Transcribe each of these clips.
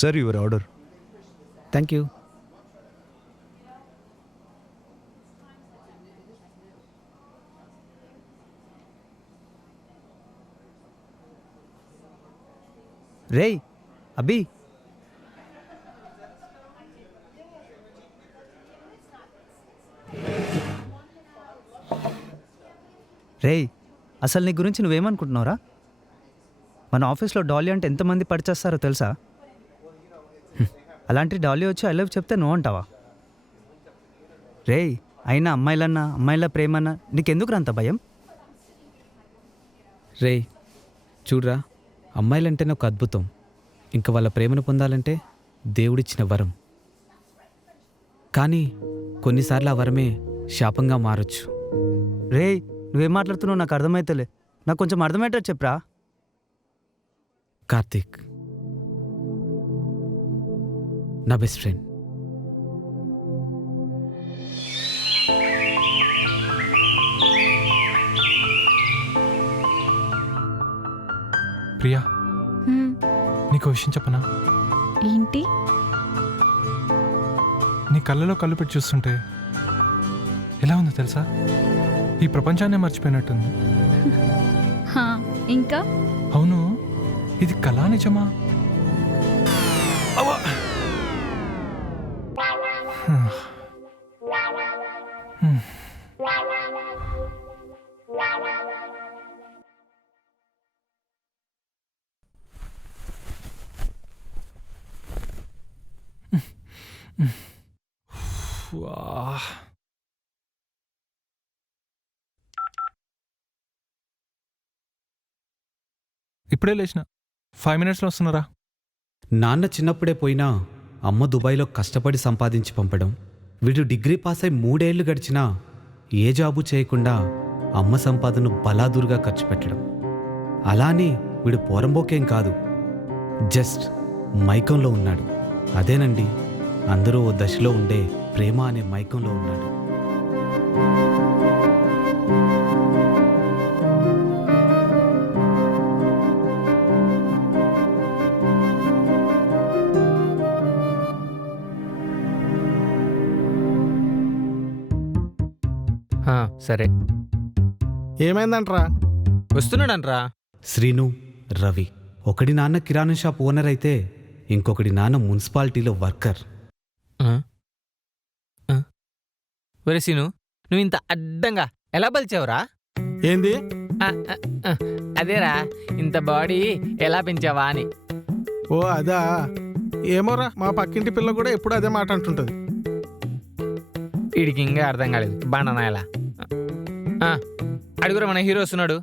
Sir your order. Thank you. రేయ్ అభి, రేయ్ అసలు నీ గురించి నువ్వేమనుకుంటున్నావురా? మన ఆఫీస్లో డాలీ అంటే ఎంతమంది పడిచేస్తారో తెలుసా? అలాంటి డాలీ వచ్చి ఐ లవ్ చెప్తే నువ్వు అంటావా? రేయ్ అయినా అమ్మాయిలన్నా అమ్మాయిల ప్రేమన్నా నీకెందుకు అంత భయం? రేయ్ చూడ్రా, అమ్మాయిలంటేనే ఒక అద్భుతం. ఇంకా వాళ్ళ ప్రేమను పొందాలంటే దేవుడిచ్చిన వరం. కానీ కొన్నిసార్లు ఆ వరమే శాపంగా మారొచ్చు. రేయ్ నువ్వేం మాట్లాడుతున్నావు నాకు అర్థమైతలే. నాకు కొంచెం అర్థమయ్యేటట్టు చెప్పరా. కార్తీక్ నా బెస్ట్ ఫ్రెండ్. ప్రియా, నీకు విషయం చెప్పనా? ఏంటి? నీ కళ్ళలో కళ్ళు పెట్టి చూస్తుంటే ఎలా ఉందో తెలుసా? ఈ ప్రపంచాన్నే మర్చిపోయినట్టుంది. ఇంకా అవును, ఇది కళా నిజమా? అవ్వ! ఇప్పుడే లేచిన 5 minutesలో వస్తున్నారా? నాన్న చిన్నప్పుడే పోయినా అమ్మ దుబాయ్లో కష్టపడి సంపాదించి పంపడం, వీడు డిగ్రీ పాస్ అయి 3 ఏళ్లు గడిచినా ఏ జాబు చేయకుండా అమ్మ సంపాదన బలాదూరుగా ఖర్చు పెట్టడం. అలానే వీడు పోరంబోకేం కాదు, జస్ట్ మైకంలో ఉన్నాడు. అదేనండి, అందరూ ఓ దశలో ఉండే ప్రేమ అనే మైకంలో ఉన్నాడు. సరే, ఏమైందంట్రా? వస్తున్నాడంట్రా. శ్రీను, రవి, ఒకడి నాన్న కిరాణా షాప్ ఓనర్ అయితే ఇంకొకడి నాన్న మున్సిపాలిటీలో వర్కర్. ఒరే సీను, నువ్వు ఇంత అడ్డంగా ఎలా బలిచావురా? ఏంది? అదేరా, ఇంత బాడీ ఎలా పెంచావా అని. ఓ అదా, ఏమోరా, మా పక్కింటి పిల్ల కూడా ఎప్పుడు అదే మాట అంటుంటది. వీడికి ఇంకా అర్థం కాలేదు. బాణనా ఎలా అడుగురా, మన హీరో వస్తున్నాడు.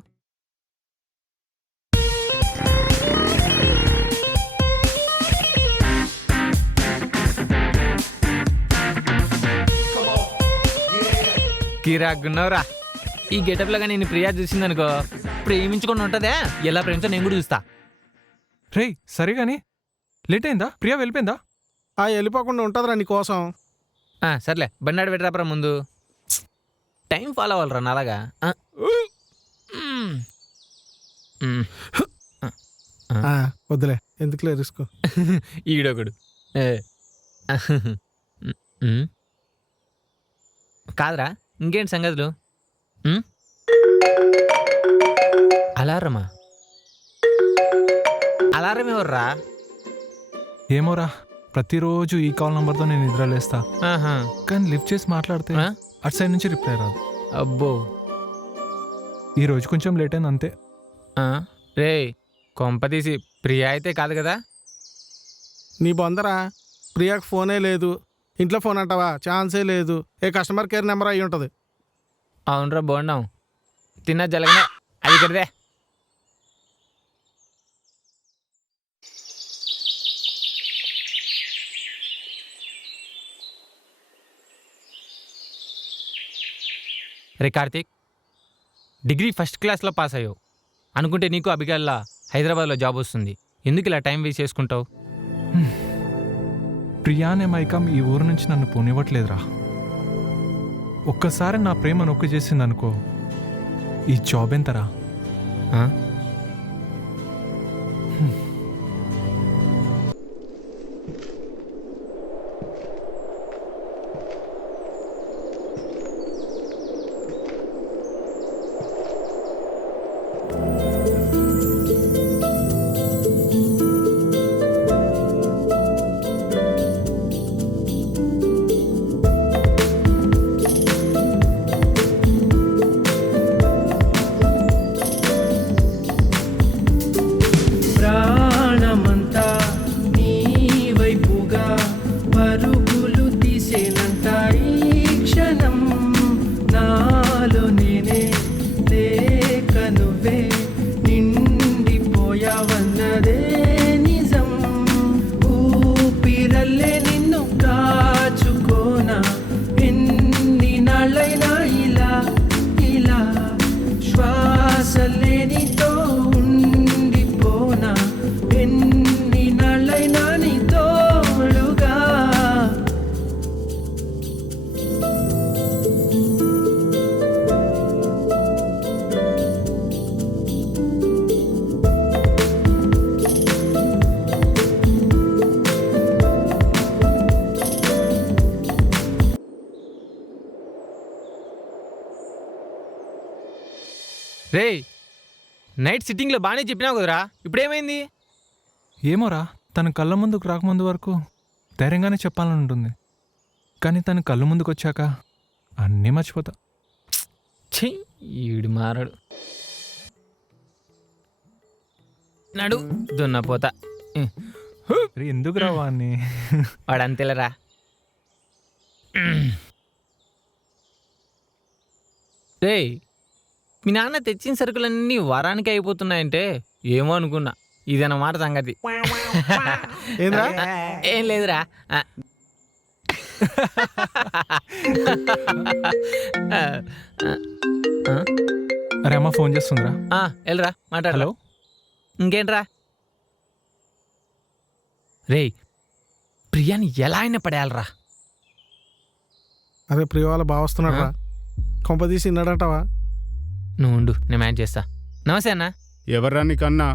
కిరాగున్నావురా. ఈ గెటప్లో కానీ నేను ప్రియా చూసిందనుకో, ప్రేమించుకొని ఉంటుందా? ఎలా ప్రేమించో నేను కూడా చూస్తా. రేయ్ సరే కానీ, లేట్ అయిందా? ప్రియా వెళ్ళిపోయిందా? వెళ్ళిపోకుండా ఉంటుందిరా నీకోసం. సర్లే, బండాడు పెట్టరాపరా ముందు. టైం ఫాలో అవ్వాలరా నాలాగా. వద్దులే, ఎందుకులే రిస్క్. ఈడొకడు. కాదురా, ఇంకేంటి సంగతులు? అలారమా? అలారం ఎవర్రా? ఏమోరా, ప్రతిరోజు ఈ కాల్ నంబర్తో నేను నిద్రలేస్తా. కానీ లిఫ్ట్ చేసి మాట్లాడితే అటు సైడ్ నుంచి రిప్లై రాదు. అబ్బో, ఈ రోజు కొంచెం లేట్ అయింది అంతే. రే కొంపతీసి ప్రియా అయితే కాదు కదా? నీ బొందరా, ప్రియాకు ఫోనే లేదు. ఇంట్లో ఫోన్ అంటావా? ఛాన్సే లేదు. కస్టమర్ కేర్ నెంబర్ అయి ఉంటుంది. అవునరా, బాగున్నాం. తిన్నా జలగనే అది ఇక్కడదే. రే కార్తీక్, డిగ్రీ ఫస్ట్ క్లాస్లో పాస్ అయ్యావు అనుకుంటే నీకు అబిగాల్లా హైదరాబాద్లో జాబ్ వస్తుంది. ఎందుకు ఇలా టైం వేస్ట్ చేసుకుంటావు? ప్రియా అనే మైకం ఈ ఊరు నుంచి నన్ను పోనివ్వట్లేదురా. ఒక్కసారి నా ప్రేమ నొక్కి చేసిందనుకో, ఈ జాబ్ ఎంతరా? రేయ్ నైట్ సిట్టింగ్లో బాగానే చెప్పినావు కదరా ఇప్పుడేమైంది? ఏమోరా, తన కళ్ళ ముందుకు రాకముందు వరకు ధైర్యంగానే చెప్పాలని ఉంటుంది. కానీ తను కళ్ళు ముందుకు వచ్చాక అన్నీ మర్చిపోతా. ఛీ ఈడు మారాడు. నడు దున్నపోతా. రే, ఎందుకు రావా అని. వాడంతేలరా. రేయ్ మీ నాన్న తెచ్చిన సరుకులన్నీ వారానికి అయిపోతున్నాయంటే ఏమో అనుకున్నా. ఇదన్నమాట సంగతి. ఏంద్రా? ఏం లేదురా. అరే అమ్మ ఫోన్ చేస్తుందిరా. వెళ్ళరా మాట్లాడు. హలో, ఇంకేంట్రా? రేయ్ ప్రియాని ఎలా అయినా పడేయాలరా. అరే ప్రియ వాళ్ళ బాగా వస్తున్నాడు రా. కొంప తీసి విన్నాడంటావా? నువ్వు ఉండు, నేను మ్యాచ్ చేస్తా. నమస్తే అన్న. ఎవర్రా నీకన్నా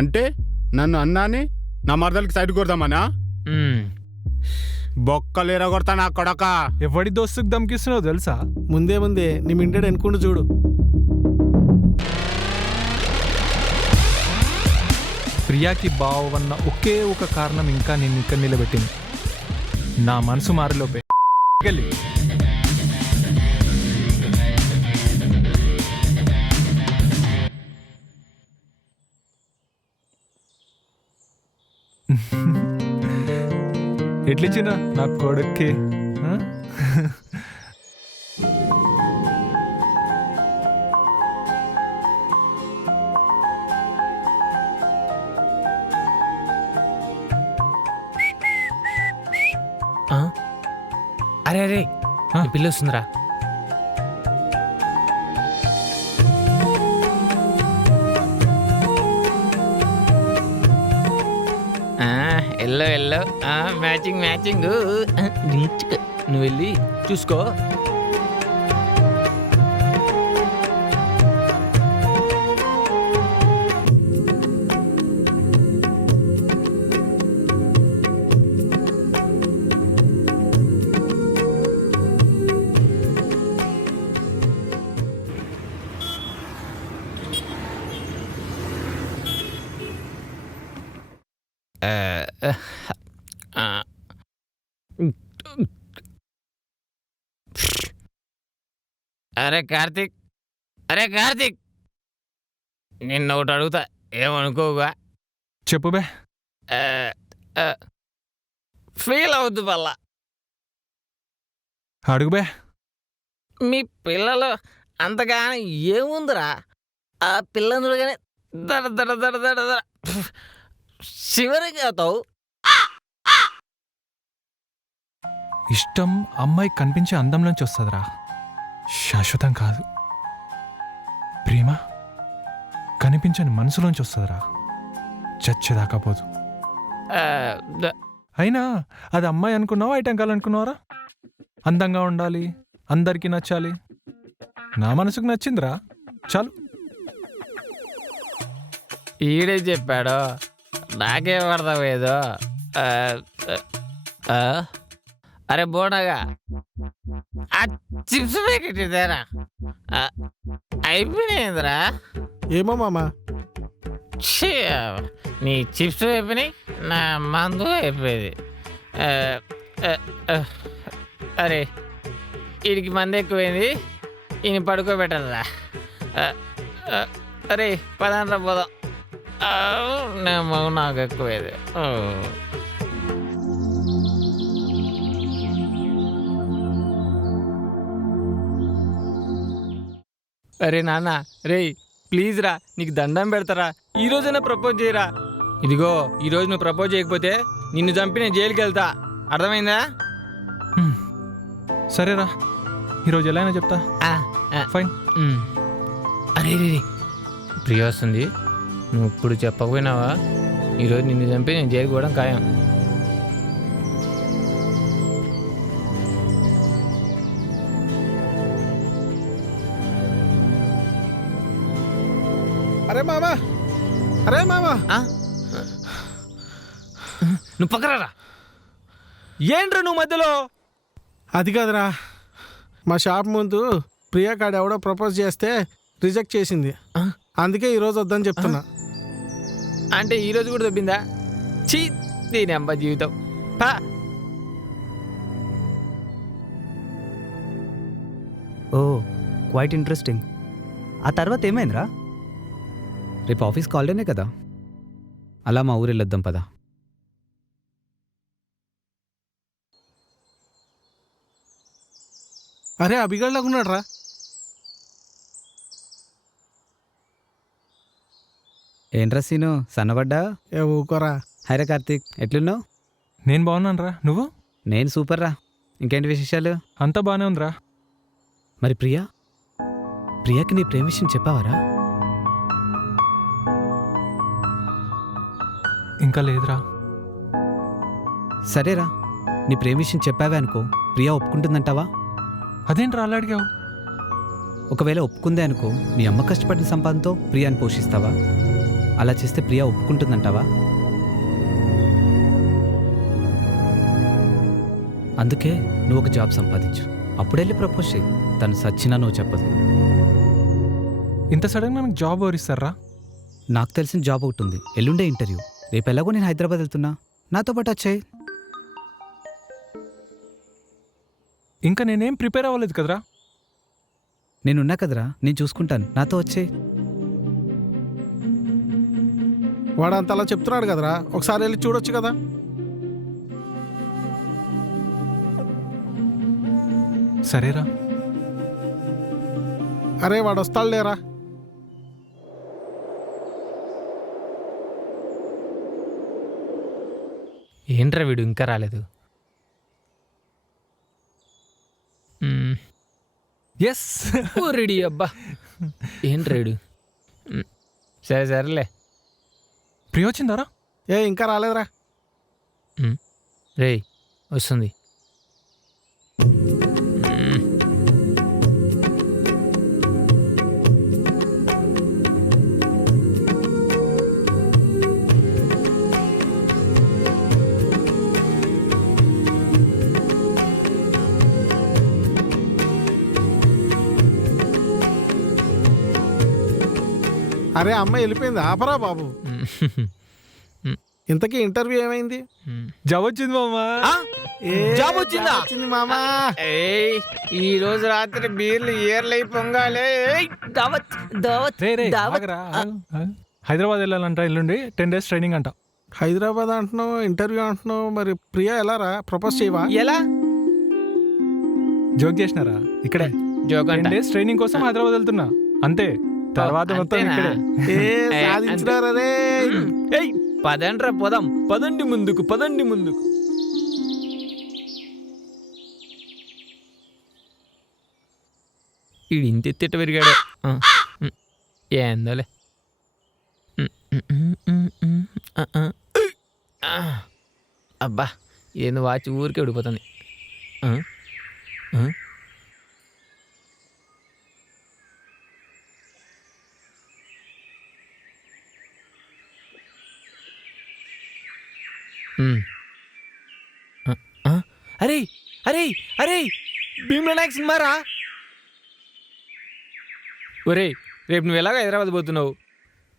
అంటే నన్ను అన్నాని నా మరదలకి సైడ్ కొడదామనా? బొక్కలేరా కొడతా నా కొడక. ఎవడి దోస్తుకు దమ్కిస్తున్నావు తెలుసా? ముందే నీ మింటెడ్ ఎన్నుకుంటూ చూడు. ప్రియాకి బావన్న ఒకే ఒక కారణం ఇంకా నేను ఇక్కడ నిలబెట్టింది. నా మనసు మారిలోపే గెలి. ఎట్లిచ్చిన నా కొడుక్కి ఆ? అరే అరే నీ పిల్ల వస్తుందిరా. Yellow yellow matching matching. నువ్వు వెళ్ళి చూసుకో. అరే కార్తీక్, అరే కార్తీక్, నిన్న ఒకటి అడుగుతా ఏమనుకోగా. చెప్పు బే. ఫీల్ అవుద్దు వల్ల. అడుగు బే. మీ పిల్లలు అంతగా ఏముందిరా? ఆ పిల్లనుగానే దడ దడ దడ దడ దడ చివరికి అవుతావు. ఇష్టం అమ్మాయి కనిపించే అందంలోంచి వస్తుందిరా, శాశ్వతం కాదు. ప్రేమ కనిపించని మనసులోంచి వస్తుందిరా, చచ్చేదాకా పోదు. అయినా అది అమ్మాయి అనుకున్నావా ఐటెం కాలనుకున్నావరా? అందంగా ఉండాలి, అందరికీ నచ్చాలి. నా మనసుకు నచ్చిందిరా, చాలు. ఈడే చెప్పాడు, నాకే పడతావేదో. అరే బోనగా ఆ చిప్స్ ప్యాకెట్ ఇదేరా అయిపోయినాయిందిరా. ఏమో మామా, నీ చిప్స్ అయిపోయినాయి, నా మందు అయిపోయేది. అరే వీడికి మందు ఎక్కువైంది, ఈయన పడుకోబెట్టరా. అరే పదండ్రా పోదాం. నాకు ఎక్కువైంది. అరే నాన్న, రే ప్లీజ్ రా, నీకు దండం పెడతారా, ఈరోజైనా ప్రపోజ్ చేయరా. ఇదిగో ఈరోజు నువ్వు ప్రపోజ్ చేయకపోతే నిన్ను చంపి నేను జైలుకి వెళ్తా, అర్థమైందా? సరేరా, ఈరోజు ఎలా అయినా చెప్తా. ఫైన్. అరే రే ప్రియ వస్తుంది, నువ్వు ఇప్పుడు చెప్పకపోయినావా ఈరోజు నిన్ను చంపి నేను జైలుకి పోవడం ఖాయం. అరే మామా, అరే మామా, నువ్వు పక్కరా. ఏంట్రా నువ్వు మధ్యలో? అది కాదురా, మా షాప్ ముందు ప్రియా కాడు ఎవడో ప్రపోజ్ చేస్తే రిజెక్ట్ చేసింది. అందుకే ఈరోజు వద్దని చెప్తున్నా. అంటే ఈరోజు కూడా దొబ్బిందా? చీ, దీని అమ్మ జీవితం. పా. ఓ క్వైట్ ఇంట్రెస్టింగ్. ఆ తర్వాత ఏమైందిరా? రేపు ఆఫీస్ కాల్డేనే కదా, అలా మా ఊరు వెళ్ళొద్దాం పదా. అరే అభిగాడిలాగా ఉన్నాడు రా. ఏంట్రా సీను, సన్నబడ్డా? ఏ ఊకోరా. హైరా కార్తీక్, ఎట్లున్నావు? నేను బాగున్నాను రా, నువ్వు? నేను సూపర్ రా. ఇంకేంటి విశేషాలు? అంతా బాగానే ఉందిరా. మరి ప్రియాకి నీ ప్రేమ విషయం చెప్పావారా? ఇంకా లేదురా. సరేరా, నీ ప్రేమ విషయం చెప్పావే అనుకో, ప్రియా ఒప్పుకుంటుందంటావా? అదేంట్రా అలా అడిగావు? ఒకవేళ ఒప్పుకుందే అనుకో, మీ అమ్మ కష్టపడిన సంపాదనతో ప్రియాని పోషిస్తావా? అలా చేస్తే ప్రియా ఒప్పుకుంటుందంటావా? అందుకే నువ్వు ఒక జాబ్ సంపాదించు, అప్పుడెళ్ళి ప్రపోజ్ చేయి. తను సచ్చినా నువ్వు చెప్పదు. ఇంత సడన్గా నాకు జాబ్ ఎవరిస్తారా? నాకు తెలిసిన జాబ్ ఒకటి ఉంది, ఎల్లుండే ఇంటర్వ్యూ. రేపు ఎలాగో నేను హైదరాబాద్ వెళ్తున్నా, నాతో పాటు వచ్చాయి. ఇంకా నేనేం ప్రిపేర్ అవ్వలేదు కదరా. నేనున్నా కదరా, నేను చూసుకుంటాను, నాతో వచ్చేయి. వాడు అంతలా చెప్తున్నాడు కదరా, ఒకసారి వెళ్ళి చూడొచ్చు కదా. సరేరా. అరే వాడు వస్తాడు లేరా. ఏంట్రా వీడు ఇంకా రాలేదు? ఎస్. ఓ రెడీ అబ్బా. ఏంట్రా వీడు? సరే సరేలే. ప్రియ వచ్చిందారా? ఏ ఇంకా రాలేదురా. రేయ్ వస్తుంది. అరే అమ్మ వెళ్ళిపోయింది, ఆపరా బాబు. ఇంతకీ ఇంటర్వ్యూ ఏమైంది? జాబ్ వచ్చింది మామా. ఏ జాబ్ వచ్చిందా? వచ్చింది మామా. ఏయ్ ఈ రోజు రాత్రి బీర్లు ఏర్లై పొంగాలే. రే రే ఆగరా, ఆగు. హైదరాబాద్ వెళ్ళాలంట ఎల్లుండి, 10 days ట్రైనింగ్ అంట. హైదరాబాద్ అంటున్నావు, ఇంటర్వ్యూ అంటున్నావు, మరి ప్రియా ఎలా రా? ప్రపోజ్ చేయవా? ఎలా జోక్ చేసినారా? ఇక్కడే జోక్ 10 అంట. days ట్రైనింగ్ కోసం హైదరాబాద్ వెళ్తున్నా, అంతే. తర్వాత మొత్తం అంతేనా? ఇక్కడే. ఏ సాధించినారా రే. ఏయ్ పదండ్రా పోదాం. పదండి ముందుకు, పదండి ముందుకు. ఈడు ఇంతెత్తిట పెరిగాడు. ఏందోలే. అబ్బా ఏంది వాచి ఊరికే ఉడిపోతుంది. అరే అరే అరే భీమ్లా నాయక్ సినిమా రా. ఒరే రేపు నువ్వు ఎలాగో హైదరాబాద్ పోతున్నావు,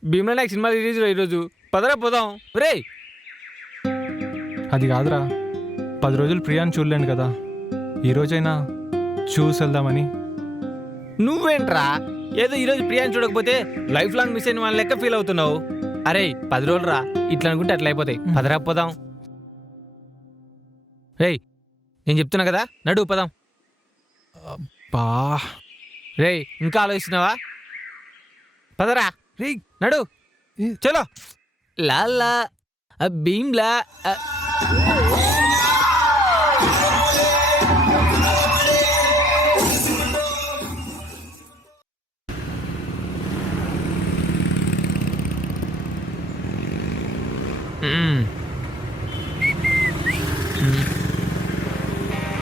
భీమ్లా నాయక్ సినిమా రిలీజ్ ఈరోజు, పదరా పోదాం. ఒరే అది కాదురా, 10 రోజులు ప్రియాని చూడలేను కదా, ఈ రోజైనా చూసి వెళ్దామని. నువ్వేంట్రా ఏదో ఈరోజు ప్రియాని చూడకపోతే లైఫ్ లాంగ్ మిస్ అయిన వాళ్ళ లెక్క ఫీల్ అవుతున్నావు. అరే 10 రోజులు రా, ఇట్లా అనుకుంటే అట్లా అయిపోతాయి. పదరా పోదాం. రేయ్ నేను చెప్తున్నా కదా, నడు పదాం. బా రేయ్ ఇంకా ఆలోచిస్తున్నావా? పదరా రే నడు. చలో లాలా భీమ్లా.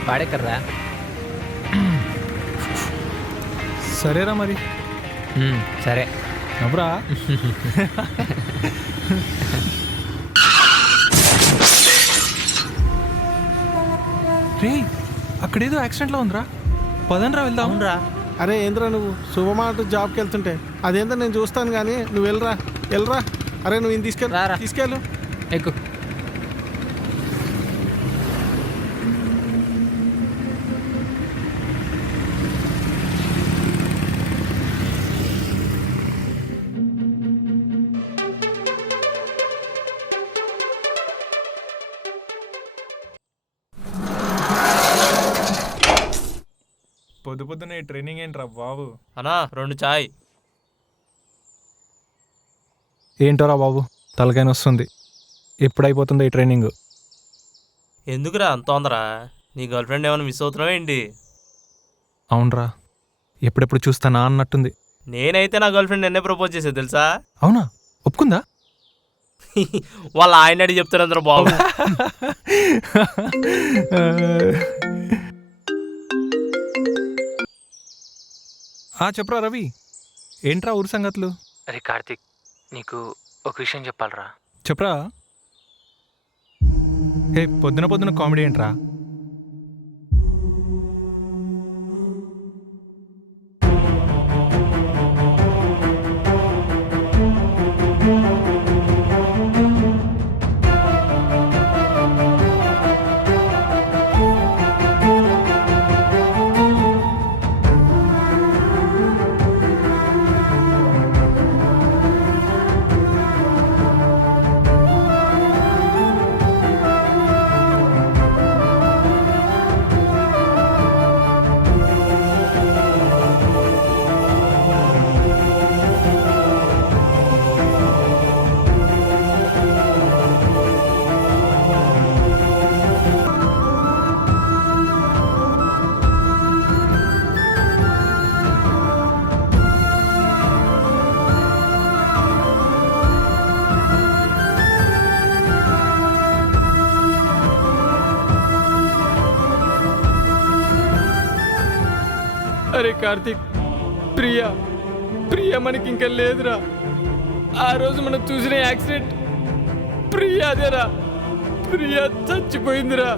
పాడెక్కర్రా. సరేరా మరి. సరే నవ్వురా. రే అక్కడేదో యాక్సిడెంట్లో ఉందిరా, పదండ్రా వెళ్దాం. అవునరా అరే ఏంద్రా నువ్వు శుభమాట జాబ్కి వెళ్తుంటే అదేందో నేను చూస్తాను కానీ నువ్వు వెళ్ళరా అరే నువ్వు ఈయన రారా. తీసుకెళ్ళు ఎక్కు. పొద్దు పొద్దున ఈ ట్రైనింగ్ ఏంట్రా బాబు? అన్నా 2 చాయ్. ఏంటోరా బాబు, తలకాయ వస్తుంది. ఎప్పుడైపోతుందో ఈ ట్రైనింగ్? ఎందుకురా అంత తొందర? నీ గర్ల్ ఫ్రెండ్ ఏమైనా మిస్ అవుతున్నావా ఏంటి? అవునరా, ఎప్పుడెప్పుడు చూస్తానా అన్నట్టుంది. నేనైతే నా గర్ల్ ఫ్రెండ్ నిన్నే ప్రపోజ్ చేసేది తెలుసా? అవునా? ఒప్పుకుందా? వాళ్ళ ఆయన అడిగి చెప్తారందరూ బాబు. చెప్పరా రవి, ఏంట్రా ఊరు సంగతులు? అరే కార్తీక్, నీకు ఒక విషయం చెప్పాలరా. చెప్పరా. పొద్దున పొద్దున కామెడీ ఏంట్రా? అరే కార్తీక్, ప్రియా మనకి ఇంకా లేదురా. ఆ రోజు మనం చూసిన యాక్సిడెంట్ ప్రియా అదేరా. ప్రియా చచ్చిపోయిందిరా.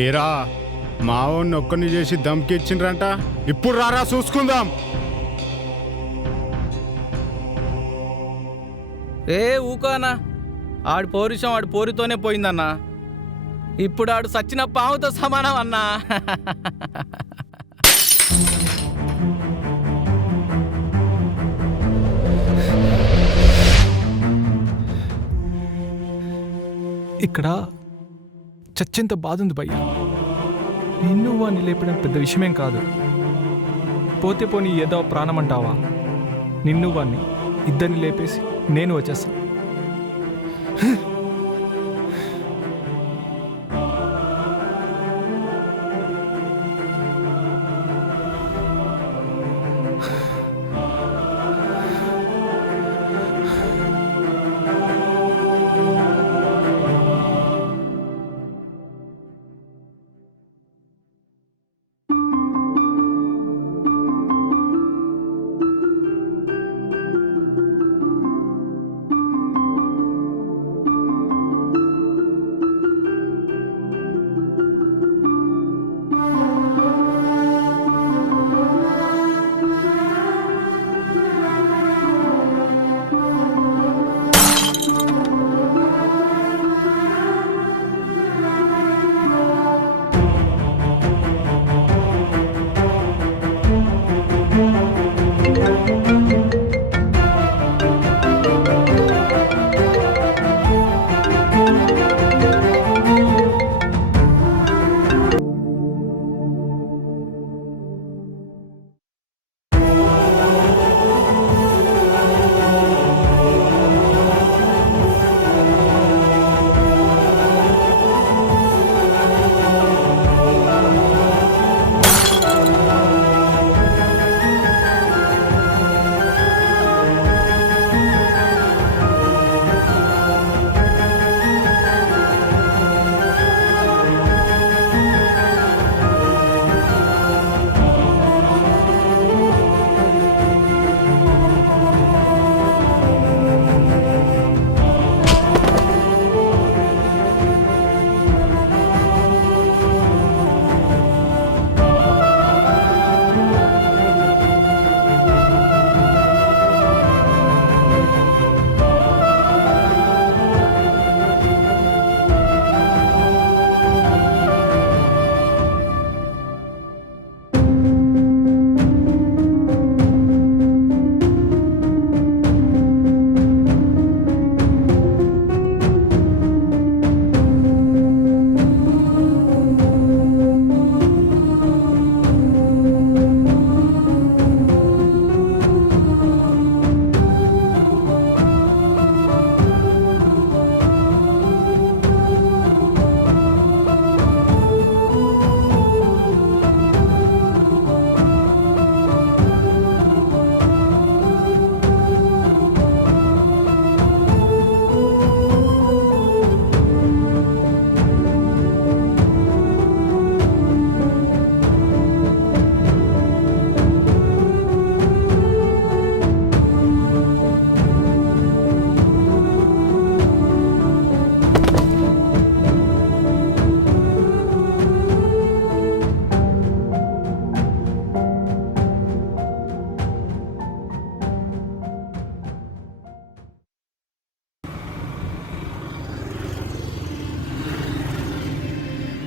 ఏరా మావోడిని ఒక్కరిని చేసి దమ్కి ఇచ్చిండ్రంట. ఇప్పుడు రారా చూసుకుందాం. ఊకో అన్నా, ఆడి పౌరుషం ఆడి పోరుతోనే పోయిందన్నా. ఇప్పుడు ఆడు సచ్చిన పావుతో సమానం అన్నా. ఇక్కడ చచ్చేంత బాధ ఉంది భయ్యా. నిన్ను వాడిని లేపడం పెద్ద విషయమేం కాదు. పోతే పోనీ ఏదో ప్రాణం అంటావా? నిన్ను వాడిని ఇద్దరిని లేపేసి నేను వచ్చేస్తాను.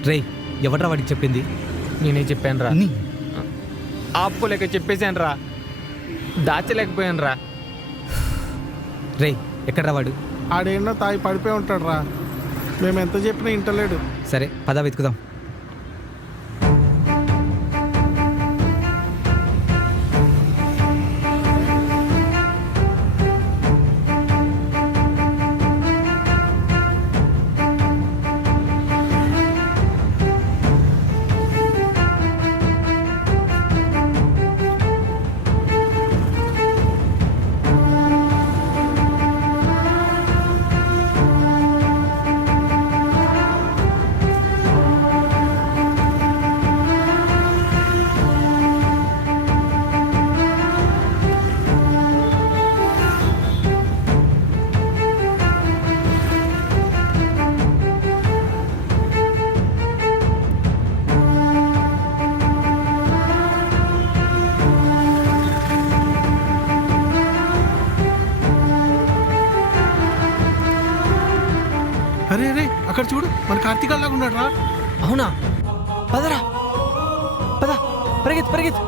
రే ఎవడ్రా వాడికి చెప్పింది? నేనే చెప్పాను రా. నీ ఆపుకోలేక చెప్పేశాను రా, దాచలేకపోయాను రా. రే ఎక్కడ్రా వాడు? ఆడేంటో తాగి పడిపోయి ఉంటాడు రా. మేము ఎంత చెప్పినా ఇంటలేడు. సరే పద వెతుకుదాం. అరే రే అక్కడ చూడు, మన కార్తీక్ లాగా ఉన్నాడు రా. అవునా? పదరా, పద, పరిగెత్తు పరిగెత్తు.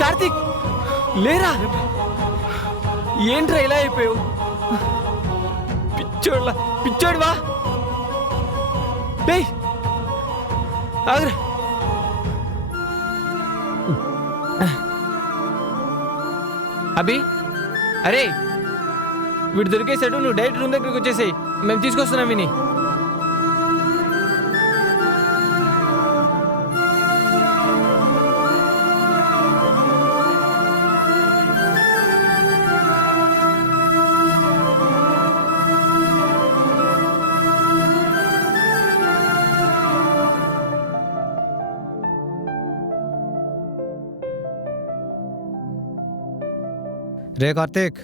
కార్తీక్ లేరా? ఏంట్రా ఇలా అయిపోయావు? పిచ్చోడు వా డేయ్ ఆగరా. అభి అరే వీడు దొరికేసాడు, నువ్వు డైరెక్ట్ రూమ్ దగ్గరికి వచ్చేసాయి, మేము తీసుకొస్తున్నాం విని. రే కార్తీక్,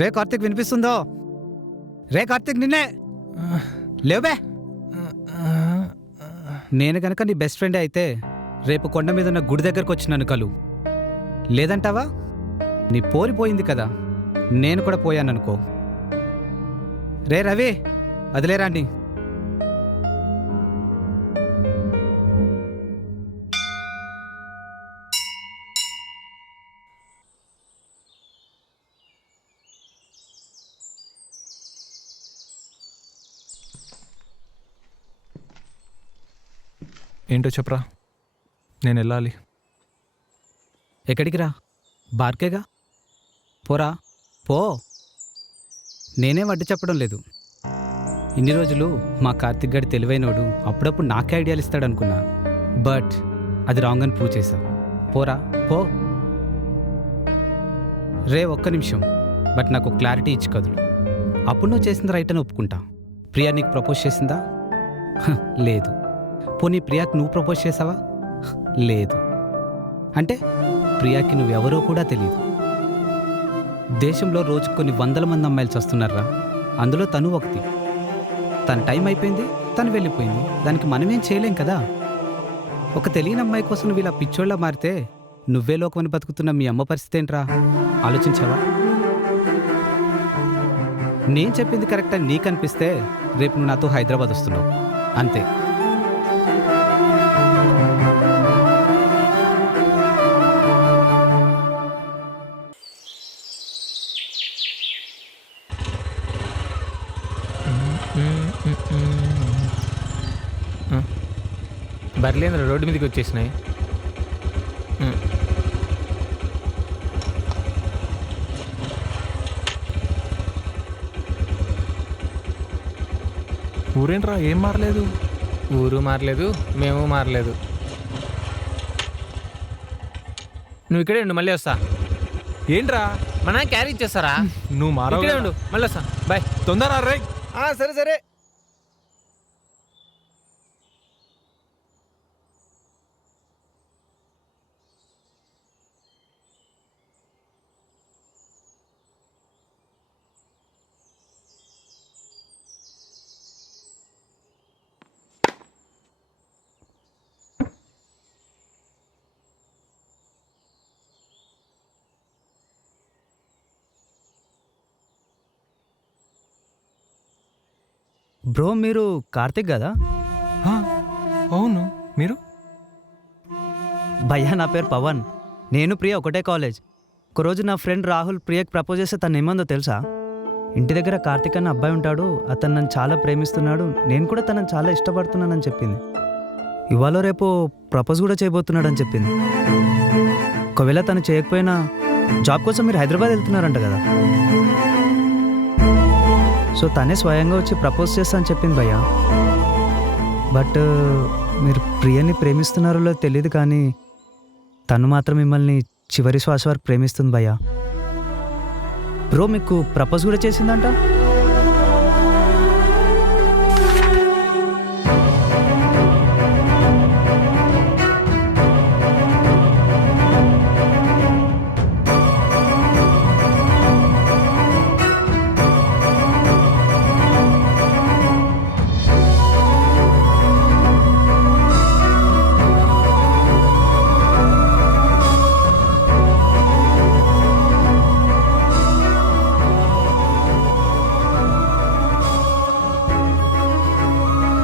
రే కార్తీక్ వినిపిస్తుందో? రే కార్తీక్ నిన్నే లేవే. నేను కనుక నీ బెస్ట్ ఫ్రెండ్ అయితే రేపు కొండ మీద ఉన్న గుడి దగ్గరకు వచ్చి నన్ను కలు. లేదంటావా? నీ పోరిపోయింది కదా, నేను కూడా పోయాననుకో. రే రవి వదిలేరాండి. ఏంటో చెప్పరా, నేను వెళ్ళాలి. ఎక్కడికి రా? బార్కేగా. పోరా పో. నేనే వడ్డీ చెప్పడం లేదు. ఇన్ని రోజులు మా కార్తిక్ గడి తెలివైనోడు, అప్పుడప్పుడు నాకే ఐడియాలు ఇస్తాడనుకున్నా. బట్ అది రాంగ్ అని ప్రూవ్ చేశా. పోరా పో. రే ఒక్క నిమిషం, బట్ నాకు క్లారిటీ ఇచ్చి కదులు. అప్పుడు నువ్వు చేసింది రైట్ అని ఒప్పుకుంటా. ప్రియా నీకు ప్రపోజ్ చేసిందా? లేదు. పోనీ ప్రియాకి నువ్వు ప్రపోజ్ చేసావా? లేదు. అంటే ప్రియాకి నువ్వెవరో కూడా తెలియదు. దేశంలో రోజు కొన్ని 100 మంది అమ్మాయిలు వస్తున్నారా, అందులో తను ఒకటి. తన టైం అయిపోయింది, తను వెళ్ళిపోయింది, దానికి మనమేం చేయలేం కదా. ఒక తెలియని అమ్మాయి కోసం నువ్వు ఇలా పిచ్చోళ్ళ మారితే నువ్వే లోకమని బతుకుతున్న మీ అమ్మ పరిస్థితి ఏంట్రా? ఆలోచించావా? నేను చెప్పింది కరెక్ట్ అని నీకు అనిపిస్తే రేపు నువ్వు నాతో హైదరాబాద్ వస్తున్నావు, అంతే. బర్లేంద్ర రోడ్డు మీదకి వచ్చేసినాయి. ఊరేంట్రా, ఏం మారలేదు? ఊరు మారలేదు, మేము మారలేదు. నువ్వు ఇక్కడే ఉండు, మళ్ళీ వస్తా. ఏంట్రా మన క్యారీ ఇచ్చేస్తారా? నువ్వు మారవు ఇక్కడే కదా. ఉండు, మళ్ళీ వస్తా. బాయ్. తొందర రే. సరే సరే. బ్రో మీరు కార్తిక్ కదా? అవును, మీరు? భయ్యా నా పేరు పవన్. నేను ప్రియ ఒకటే కాలేజ్. ఒకరోజు నా ఫ్రెండ్ రాహుల్ ప్రియకి ప్రపోజ్ చేస్తే తను ఏమందో తెలుసా? ఇంటి దగ్గర కార్తిక్ అన్న అబ్బాయి ఉంటాడు, అతను నన్ను చాలా ప్రేమిస్తున్నాడు, నేను కూడా తనని చాలా ఇష్టపడుతున్నానని చెప్పింది. ఇవాళ రేపు ప్రపోజ్ కూడా చేయబోతున్నాడని చెప్పింది. ఒకవేళ తను చేయకపోయినా జాబ్ కోసం మీరు హైదరాబాద్ వెళ్తున్నారంట కదా, సో తనే స్వయంగా వచ్చి ప్రపోజ్ చేస్తా అని చెప్పింది భయ్యా. బట్ మీరు ప్రియని ప్రేమిస్తున్నారో తెలియదు, కానీ తను మాత్రం మిమ్మల్ని చివరి శ్వాస వరకు ప్రేమిస్తుంది భయ్యా. బ్రో మీకు ప్రపోజ్ కూడా చేసిందంట?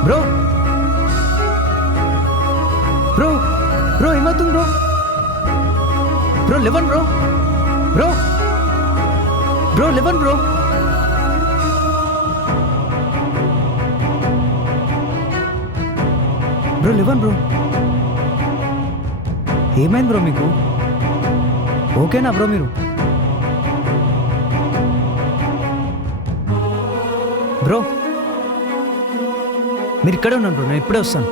బ్రో బ్రో బ్రో ఏమవుతుంది బ్రో? బ్రో లేవండి bro. Bro bro eleven bro. Bro eleven bro. ఏమైంది బ్రో మీకు? ఓకేనా బ్రో మీరు? బ్రో మీరు ఇక్కడే ఉన్నాను బ్రో, నేను ఇప్పుడే వస్తాను.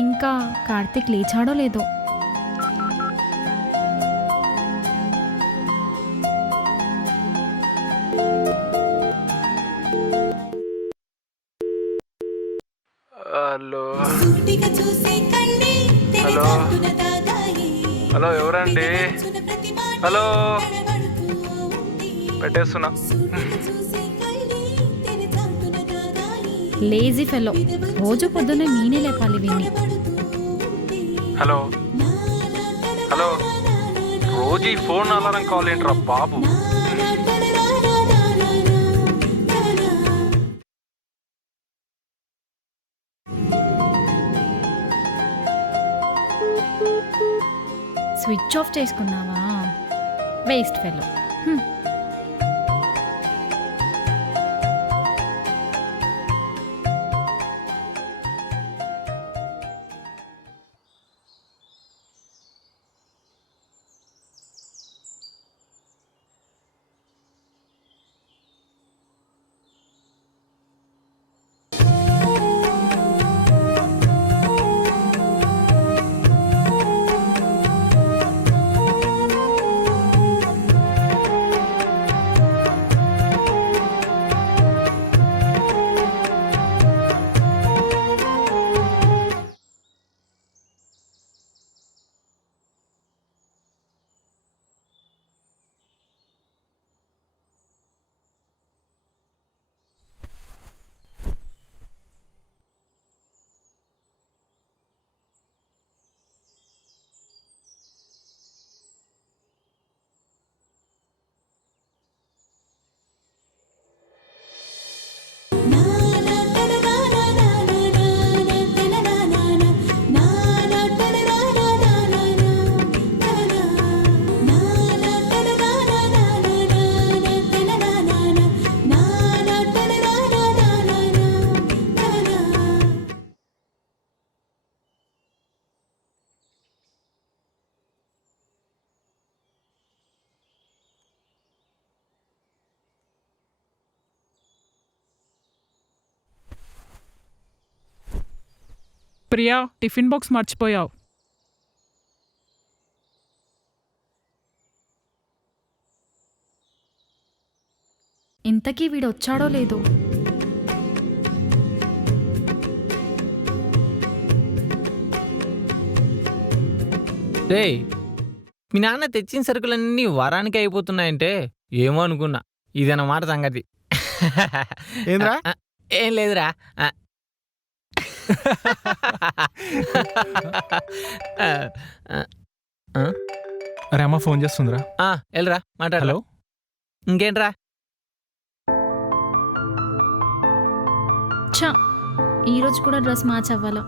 ఇంకా కార్తీక్ లేచాడో లేదో. హలో హలో హలో ఎవరండి? హలో పెట్టేస్తున్నా. లేజీ ఫెలో, రోజు పొద్దున్నే నేనే లేపాలి వీణ్ణి. హలో హలో రోజు ఈ ఫోన్ అలారం కాల్ ఏంట్రా బాబు? స్విచ్ ఆఫ్ చేసుకున్నావా? Waste fellow. Priya, tiffin box మర్చిపోయావు. ఇంతకీ వీడు వచ్చాడో లేదో. రే, మీ నాన్న తెచ్చిన సరుకులన్నీ వారానికి అయిపోతున్నాయంటే ఏమో అనుకున్నా. ఇదన్నమాట సంగతి. ఏంద్రా? ఏం లేదురా. అరే అమ్మ ఫోన్ చేస్తుందిరా. వెళ్ళరా మాట్లాడు. హలో, ఇంకేంట్రా? చా, ఈరోజు కూడా డ్రెస్ మ్యాచ్ అవ్వాలా?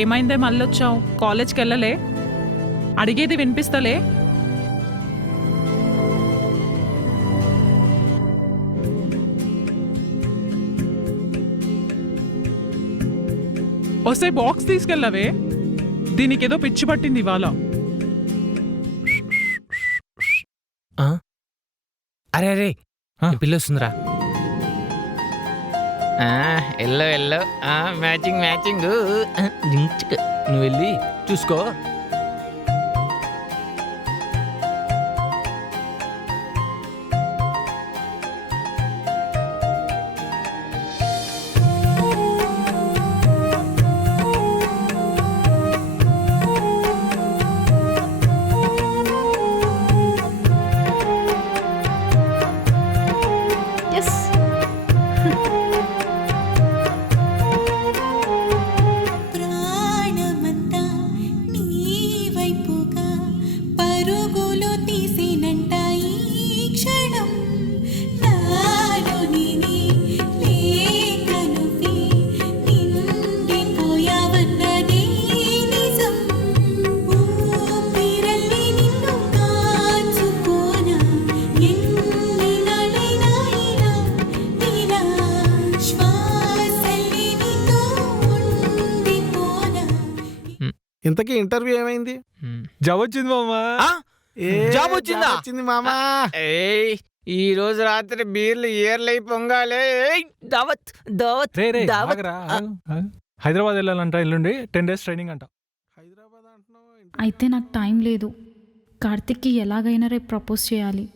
ఏమైందే మళ్ళీ వచ్చావు? కాలేజ్కి వెళ్ళలే? అడిగేది వినిపిస్తలే? వస్తే బాక్స్ తీసుకెళ్ళవే. దీనికి ఏదో పిచ్చి పట్టింది ఇవాళ. అరే అరే పిల్ల వస్తుందిరా. Yellow yellow matching matching. నువ్వు వెళ్ళి చూసుకో. ఎస్. ప్రాణమంతా నీ వైపుగా పరుగులు తీసినంట ఈ క్షణం. నాలోని లేక నువ్వే నిండిపోయావన్నదే నిజం. ఊపిరల్లి నిన్ను కాచుకోనా ఎన్ని నాళ్ళైనా ఇలా శ్వాసల్లి నీతో ఉండిపోనా. ఇంతకీ ఇంటర్వ్యూ ఏమైంది? జాబ్ వచ్చింది మామా. జాబ్ వచ్చిందా? వచ్చింది మామా. ఏయ్ ఈ రోజు రాత్రి బీర్లు ఏర్లై పొంగాలే. ఏయ్, దావత్ దావత్ రే రే దావత్. ఆగరా, ఆగు, ఆగు. హైదరాబాద్ వెళ్ళాలంట ఎల్లుండి. 10 days ట్రైనింగ్ అంట. హైదరాబాద్ అంటున్నావు. అయితే నాకు టైం లేదు. కార్తిక్కి ఎలాగైనా రేపు ప్రపోజ్ చేయాలి.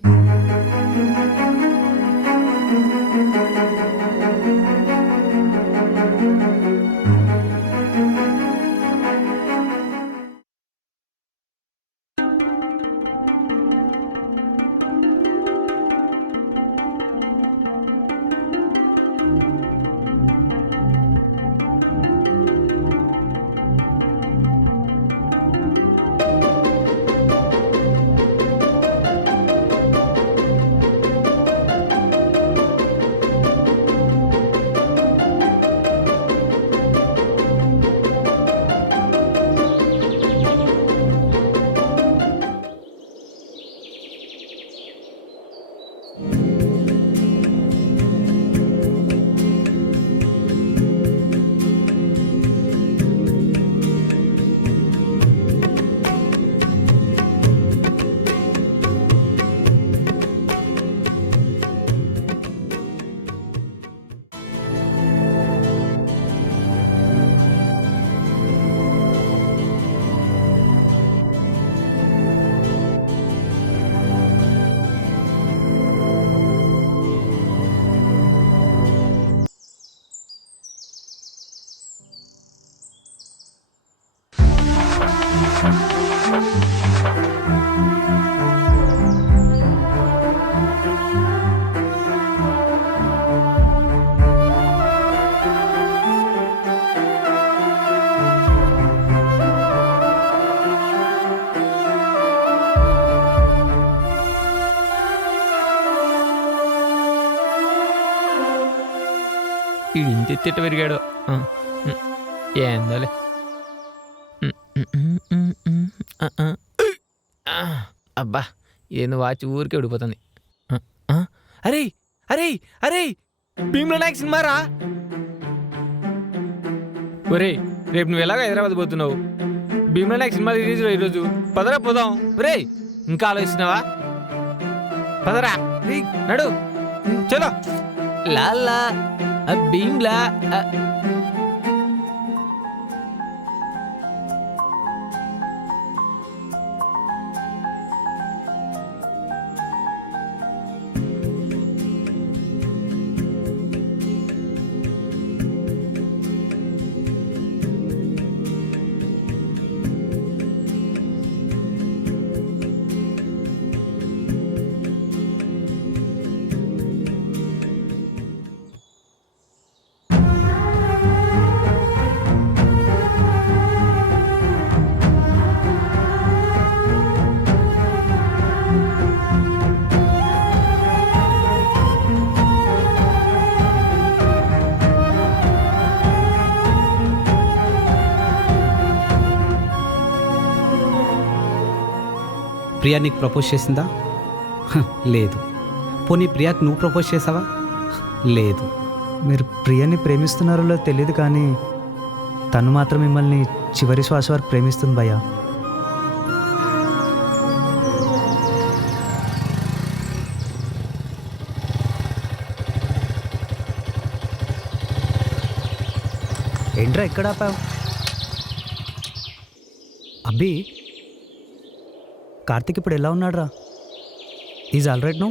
ఇది ఇంత ఎత్తిట పెరిగాడు. ఏందోలే. అబ్బా ఏందో వాచ్ ఊరికే ఉడిపోతుంది. అరే అరే అరే భీమ్లా నాయక్ సినిమా రా. ఒరే రేపు నువ్వు ఎలాగో హైదరాబాద్ పోతున్నావు. భీమ్లా నాయక్ సినిమా రిలీజ్ ఈరోజు. పదరా పోదాం. ఒరే ఇంకా ఆలోచిస్తున్నావా? పదరా నడు చలో. లాలా భీమ్లా. ప్రియా నీకు ప్రపోజ్ చేసిందా? లేదు. పోనీ ప్రియాకి నువ్వు ప్రపోజ్ చేసావా? లేదు. మీరు ప్రియని ప్రేమిస్తున్నారో లేదో తెలియదు కానీ తను మాత్రం మిమ్మల్ని చివరి శ్వాస వరకు ప్రేమిస్తుంది భయ్యా. ఏంట్రా ఎక్కడ ఆపావు? అబ్బి, కార్తిక్ ఇప్పుడు ఎలా ఉన్నాడు రా? Is all right no?